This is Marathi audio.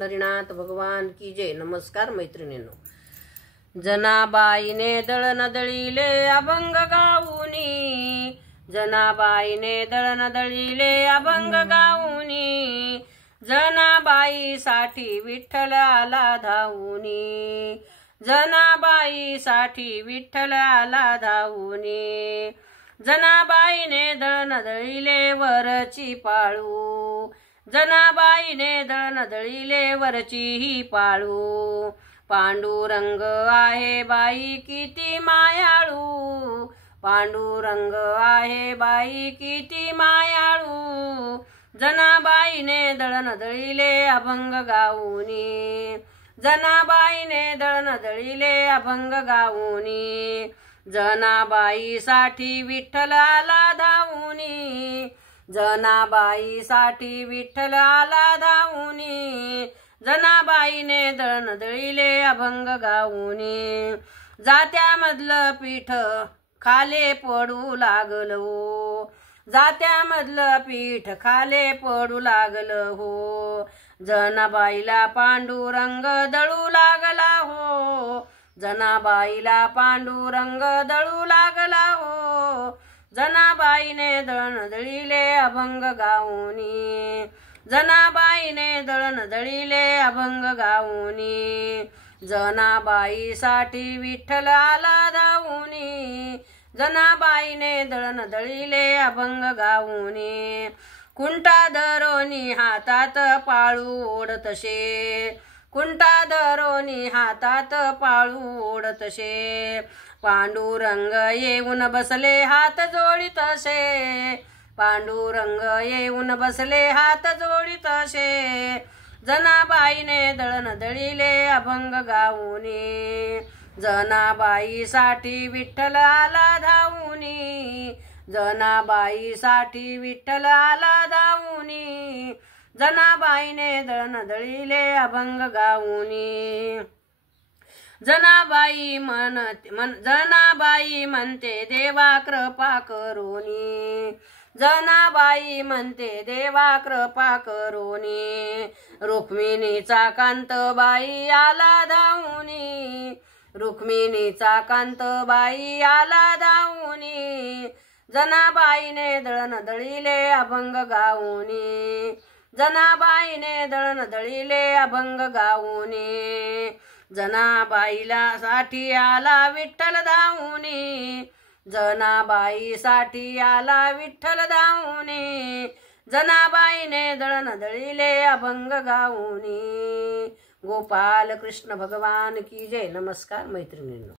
पंढरीनाथ भगवान की जय। नमस्कार मैत्रिणींनो, जनाबाईने दळण दळीले अभंग गाऊनी, जनाबाईने दळण दळीले अभंग गाऊनी, जनाबाईसाठी विठ्ठल आला धावूनी, जनाबाईसाठी विठ्ठल आला धावूनी, जनाबाईने दळण दळीले वरची पाळू, जनाबाईने दळण दळीले वरची ही पाळू, पांडुरंग आहे बाई किती मायाळू, पांडुरंग आहे बाई किती मायाळू, जनाबाईने दळण दळीले अभंग गाऊनी, जनाबाईने दळण दळीले अभंग गाऊनी, जनाबाईसाठी विठ्ठल आला धावूनी, जनाबाईसाठी विठ्ठल आला धावूनी, जनाबाईने दळण दळीले अभंग गाऊनी, जात्यामधलं पीठ खाले पडू लागलं हो, जात्यामधलं पीठ खाले पडू लागलं हो, जनाबाईला पांडुरंग दळू लागला हो, जनाबाईला पांडुरंग दळू लागला हो, जनाबाईने दळण दळीले अभंग गाऊनी, जनाबाईने दळण दळीले अभंग गाऊनी, जनाबाईसाठी विठ्ठल आला धावूनी, जनाबाईने दळण दळीले अभंग गाऊनी, कुंटा धरोनी हातात पाळू ओढतशे, कुंटा धरोनी हातात पाळू ओढतशे, पांडुरंग येऊन बसले हात जोडीतसे, पांडुरंग येऊन बसले हात जोडीतसे, जनाबाईने दळण दळीले अभंग गाऊनी, जनाबाईसाठी विठ्ठल आला धावूनी, जनाबाईसाठी विठ्ठल आला धावूनी, जनाबाईने दळण दळीले अभंग गाऊनी, जनाबाई जनाबाई म्हणते देवा कृपा करोनी, जनाबाई म्हणते देवा कृपा करोनी, रुक्मिणीचा कांतबाई आला धावूनी, रुक्मिणीचा कांतबाई आला धावूनी, जनाबाईने दळण दळीले अभंग गाऊनी, जनाबाईने दळण दळीले अभंग गाऊनी, जनाबाईला साठी आला विठ्ठल धावूनी, जनाबाईसाठी आला विठ्ठल धावूनी, जनाबाईने दळण दळीले अभंग गाऊनी। गोपाल कृष्ण भगवान की जय। नमस्कार मैत्रिणींनो।